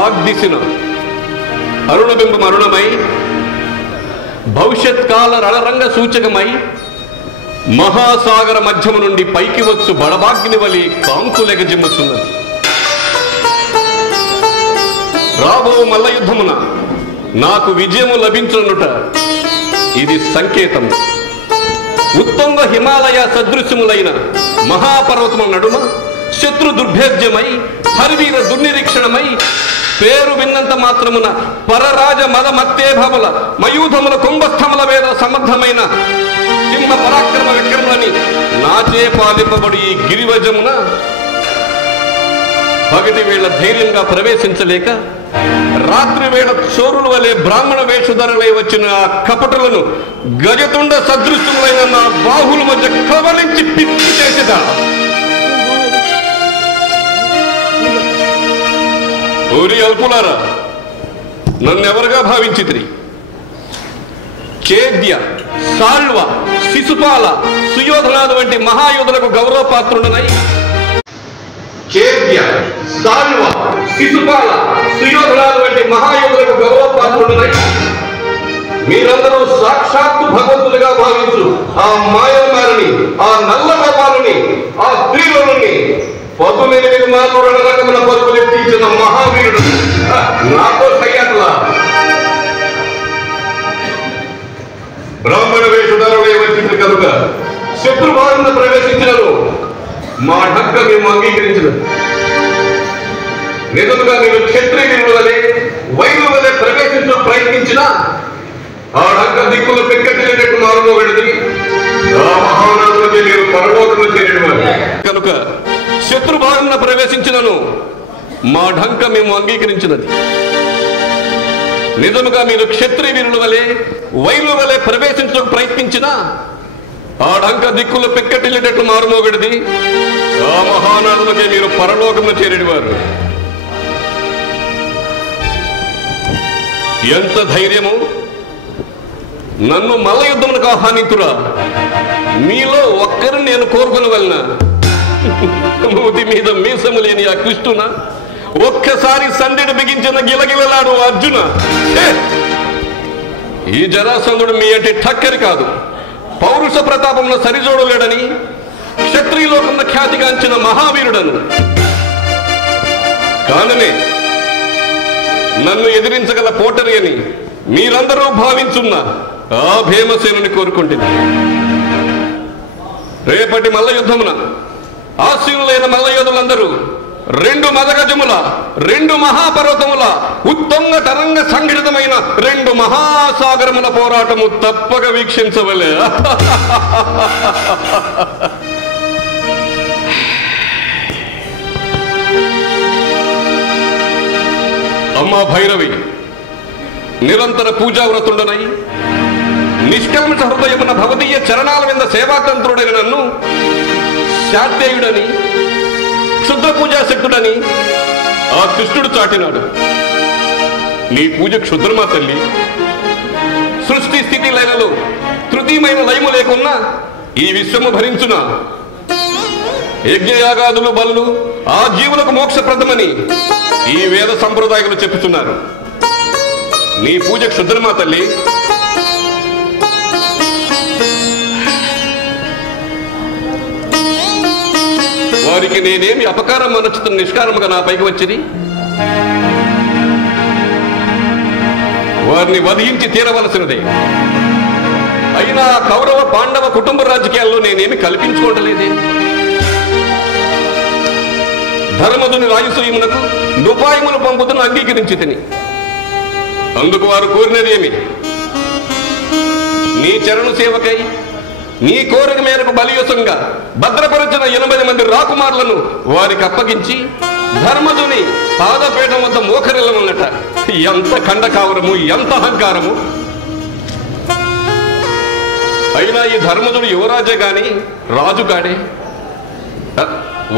ప్రాగ్దిశిన అరుణబింబం అరుణమై భవిష్యత్ కాల రణరంగ సూచకమై మహాసాగర మధ్యము నుండి పైకి వచ్చు బడబాగ్ని వలి కాంతులెగజిమ్ముతున్నది. రాబో మల్ల యుద్ధమున నాకు విజయము లభించునుట ఇది సంకేతం. ఉత్తుంగ హిమాలయ సదృశ్యములైన మహాపర్వతము నడుమ శత్రు దుర్భేద్యమై హరివీర దుర్నిరీక్షణమై పేరు విన్నంత మాత్రమున పరరాజ మద మత్తేభముల మయూధముల కుంభస్థముల వేద సమర్థమైన సింహ పరాక్రమ విక్రములని నాచే పాలింపబడి ఈ గిరివజమున పగటి వేళ ధైర్యంగా ప్రవేశించలేక రాత్రి వేళ చోరుల వలె బ్రాహ్మణ వేషధరలై వచ్చిన ఆ కపటులను గజతుండ సదృశ్యములైన నా బాహుల మధ్య కవలించి పిచ్చి చేసేదా. ఓరి అల్పులారా, నన్నెవరుగా భావించితిరి? చేద్య, సాళ్వ, శిశుపాల, సుయోధనాదు వంటి మహాయోధులకు గౌరవపాత్రుడనై చేద్య, సాళ్వ, శిశుపాల, సుయోధనాదు వంటి మహాయోధులకు గౌరవపాత్రుడనై మీరందరూ సాక్షాత్తు భగవంతులుగా భావించు ఆ మాయమారిని, ఆ నల్ల గోపాలుని, ఆ స్త్రీలని 18 మార్లు రణరంగమున పరుగులెత్తించిన మహావీరుడు నాతో సయ్యాట్లా. బ్రాహ్మణ వేషధారులే వచ్చింది కనుక శత్రుభారణ ప్రవేశించినను మా ఢక్క మేము అంగీకరించినది. నిజముగా మీరు క్షత్రియుల వలె వైరు వలె ప్రవేశించు ప్రయత్నించిన ఆ ఢక్క దిక్కులు పెక్కటినట్టు మారుమోగడిది. ఆ మహానాథులకి మీరు పరలోకంలో చేరేవారు కనుక శత్రుభారణ ప్రవేశించినను మా ఢంక మేము అంగీకరించినది. నిజముగా మీరు క్షత్రియ వీరుల వలె వైరు వలె ప్రవేశించకు ప్రయత్నించిన ఆ ఢంక దిక్కులు పెక్కటిల్లేటట్లు మారుమోగడిది. ఆ మహానాథులకే మీరు పరలోకంలో చేరేవారు. ఎంత ధైర్యము! నన్ను మల్ల యుద్ధమునకు ఆహ్వానితురా. మీలో ఒక్కరిని నేను కోరుకుని వలన మూతి మీద మీసము లేని ఆ కృష్ణున ఒక్కసారి సండిని బిగించిన గిలగిలలాడు అర్జున. ఈ జరాసంధుడు మీ అంటే ఠక్కరి కాదు, పౌరుష ప్రతాపంలో సరిజోడలేడని క్షత్రియులోకున్న ఖ్యాతిగాంచిన మహావీరుడను. కాననే నన్ను ఎదిరించగల పోటరి అని మీరందరూ భావించున్న ఆ భీమసేనుని కోరుకుంటుంది. రేపటి మల్ల యుద్ధమున ఆశీనులైన మల్లయోధులందరూ 2 మదగజముల 2 మహాపర్వతముల ఉత్తుంగ తరంగ సంఘటితమైన 2 మహాసాగరముల పోరాటము తప్పక వీక్షించవలే. అమ్మా భైరవి, నిరంతర పూజావ్రతుండనై నిష్కల్మష హృదయమున భవదీయ చరణాల మీద సేవాతంత్రుడైన నన్ను శాక్తేయుడని క్షుద్ర పూజాశక్తుడని ఆ కృష్ణుడు చాటినాడు. నీ పూజ క్షుద్రమా తల్లి? సృష్టి స్థితి లయలలో తృతీయమైన లయము లేకున్నా ఈ విశ్వము భరించున యజ్ఞయాగాదులు బలులు ఆ జీవులకు మోక్షప్రదమని ఈ వేద సంప్రదాయాలు చెప్పుతున్నారు. నీ పూజ క్షుద్రమా తల్లి? వారికి నేనేమి అపకారం అనొచ్చుతున్న నిష్కారముగా నా పైకి వచ్చింది? వారిని వధించి తీరవలసినదే. అయినా కౌరవ పాండవ కుటుంబ రాజకీయాల్లో నేనేమి కల్పించుకోవట్లేదే. ధర్మదుని రాజసూయమునకు దుపాయములు పంపుతున్న అంగీకరించి తిని అందుకు వారు కోరినదేమి? నీ చరణు సేవకై నీ కోరిక మేరకు బలియోసంగా భద్రపరిచిన 80 మంది రాకుమారులను వారికి అప్పగించి ధర్మదుని పాదపీఠం వద్ద మోకరిల్లమన్నట. ఎంత ఖండకావరము, ఎంత అహంకారము! అయినా ఈ ధర్మదుడు యువరాజే గాని రాజు కాడే.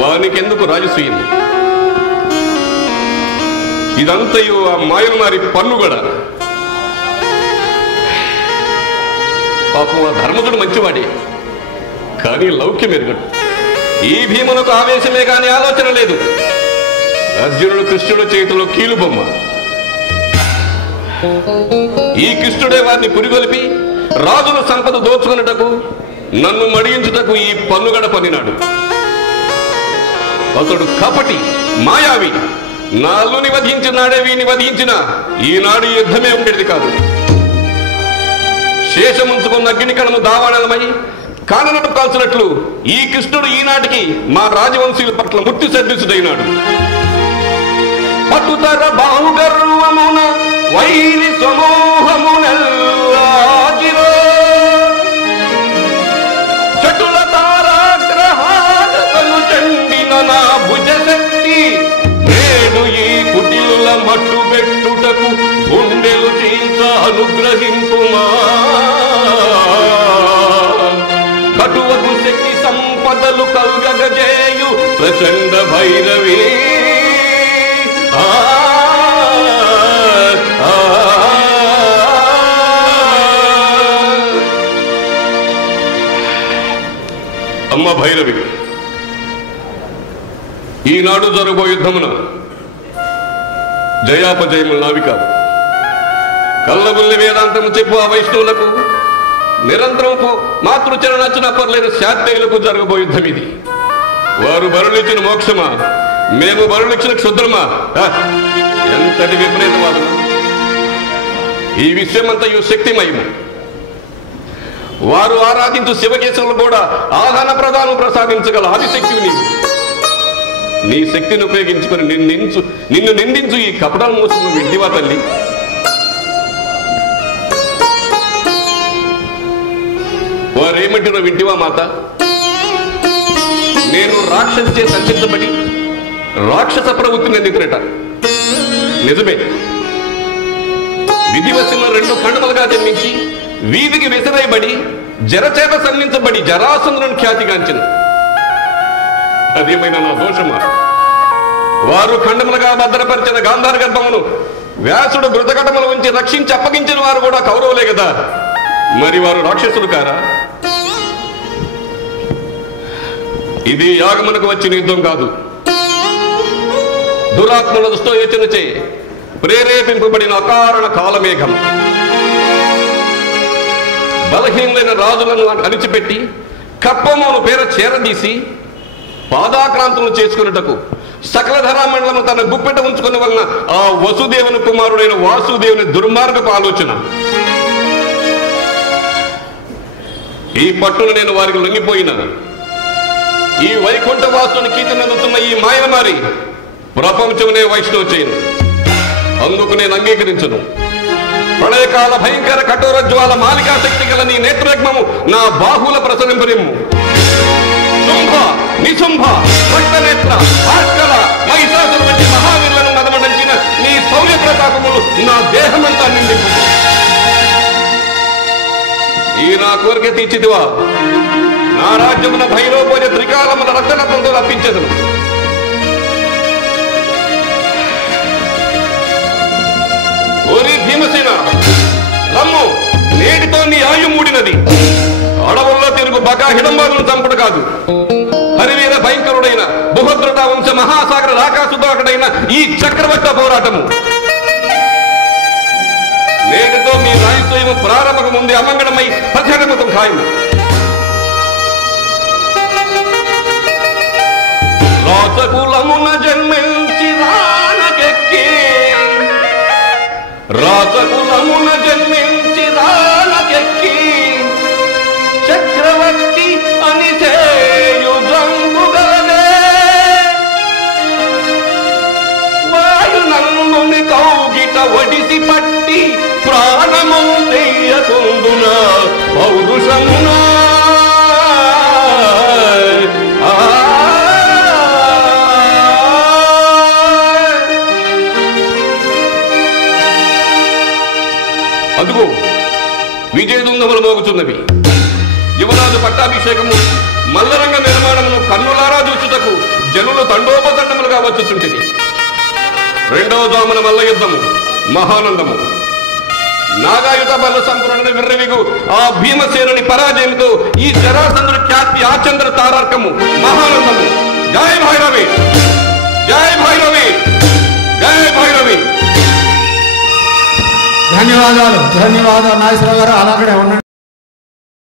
వానికెందుకు రాజసూయింది? ఇదంతయు ఆ మాయలమారి పన్నుగడ. పాపం ఆ ధర్మదుడు మంచివాడే, కానీ లౌక్యం ఎరగడు. ఈ భీమునకు ఆవేశమే కాని ఆలోచన లేదు. అర్జునుడు కృష్ణుడి చేతిలో కీలుబొమ్మ. ఈ కృష్ణుడే వారిని పురిగొలిపి రాజుల సంపద దోచుకున్నటకు నన్ను మడియించుటకు ఈ పన్నుగడ పనినాడు. అతడు కపటి మాయావి. నా అల్లుని వధించినాడే వీని వధించిన ఈనాడు యుద్ధమే ఉండేది కాదు. శేషముంచుకున్న అగ్ని కణము దావాణలమై కాననటు కాల్చినట్లు ఈ కృష్ణుడు ఈనాటికి మా రాజవంశీయుల పట్ల ముట్టి సర్దిసుడైనాడు. పట్టుతర బాహుగర్వమున వైరి సమూహమునల్లాజిరో చటుల తారాగ్రహాలను చండిన నా భుజశక్తి నేడు ఈ కుటిలుల మట్టు పెట్టుటకు గుండెలు చీల్చ అనుగ్రహింపుమా. కటువకు శక్తి సంపదలు కల్గగజేయు ప్రచండ భైరవీ. అమ్మ భైరవి, ఈనాడు జరగబో యుద్ధమున జయాపజయములు నావి కాదు. కల్లబుల్లి వేదాంతము చెప్పు ఆ వైష్ణవులకు నిరంతరం మాతృచరణ నచ్చిన పర్లేదు శాత్రేయులకు జరగబో యుద్ధం ఇది. వారు బరులిచ్చిన మోక్షమా, మేము బరులిచ్చిన క్షుద్రమా? ఎంతటి విపరీతవాదం! ఈ విషయమంతయు శక్తిమయము. వారు ఆరాధించు శివకేశవులు కూడా ఆదాన ప్రదానం ప్రసాదించగల ఆదిశక్తివి నీవు. నీ శక్తిని ఉపయోగించుకొని నిన్ను నిందించు ఈ కపటం మోసుకున్న విడ్డివా తల్లి. వారేమంటారో వింటివా మాత? నేను రాక్షసే సంచరించబడి రాక్షస ప్రవృత్తిని ఎందుకురట. నిజమే, విధివశంలో 2 ఖండములుగా జన్మించి వీధికి విసరైబడి జరచేత సంధించబడి జరాసంధులను ఖ్యాతిగాంచిన అదేమైనా నా దోషమా? వారు ఖండములుగా భద్రపరిచిన గాంధార గర్భమును వ్యాసుడు మృతకటములు ఉంచి రక్షించి అప్పగించిన వారు కూడా కౌరవులే కదా. మరి వారు రాక్షసులు కారా? ఇది యాగమునకు వచ్చిన యుద్ధం కాదు. దురాత్మల దుష్టయోచనచే ప్రేరేపింపబడిన అకారణ కాలమేఘం. బలహీనులైన రాజులను అణిచిపెట్టి కప్పమును పేర చేరదీసి పాదాక్రాంతులను చేసుకున్నటకు సకల ధరామండలము తన గుప్పెట ఉంచుకున్న వలన ఆ వసుదేవుని కుమారుడైన వాసుదేవుని దుర్మార్గపు ఆలోచన. ఈ పట్టును నేను వారికి లొంగిపోయినాను. ఈ వైకుంఠ వాసుని కీర్తనందుతున్న ఈ మాయమారి ప్రపంచమునే వైష్ణవ చేయను. అందుకు నేను అంగీకరించను. ప్రళయకాల భయంకర కఠోర జ్వాల మాలికా శక్తి గల నీ నేత్రగ్మము నా బాహుల ప్రసరింపరిమ్ము. శుంభ, నిశుంభ, భక్తనేత్ర, భాస్కర, మహిషాసురు వంటి మహావీరులను మదమడించిన నీ శౌర్య ప్రతాపములు నా దేహమంతా నిండింపు. ఈ నా కోరిక తీర్చిదివా, నా రాజ్యమున భైరవపోజ త్రికాలముల రక్తరత్నంతో రప్పించదు. ఓరి భీమసేన, రమ్ము, నేటితో నీ ఆయు మూడినది. అడవుల్లో తిరుగు బకా హిడంబాలను చంపుడు కాదు, హరివీర భయంకరుడైన బుహద్రుడ వంశ మహాసాగర రాకాసుదాకుడైన ఈ చక్రవర్త పోరాటము. నేటితో మీ రాజస్వయము ప్రారంభకు ముందే అమంగళమై ప్రత్యేకమతం ఖాయము. రాజకులమున జన్మించి రానకెక్కి, రాజకులమున జన్మించి రానకెక్కి చక్రవర్తి అని చేయుజంబుగలనే వాయునందుని కౌగిట ఒడిసి పట్టి ప్రాణముందెయ్యకుందున పౌరుషమున. అదుగో విజయదుంగములు మోగుతున్నవి. యువరాజు పట్టాభిషేకము మల్లరంగ నిర్మాణమును కన్నులారా చూచుటకు జనులు తండోపతండములుగా వచ్చుచుంటిది. 2వ జామున మల్ల యుద్ధము మహానందము. నాగాయుధ బల సంపూర్ణ విర్రవిగు ఆ భీమసేనుని పరాజయంతో ఈ జరాసంధుడి ఖ్యాతి ఆచంద్ర తారార్కము మహానందము. జై భైరవి, జై భైరవి. ధన్యవాదాలు నాగేశ్వరరావు గారు. అలాగే ఉండండి.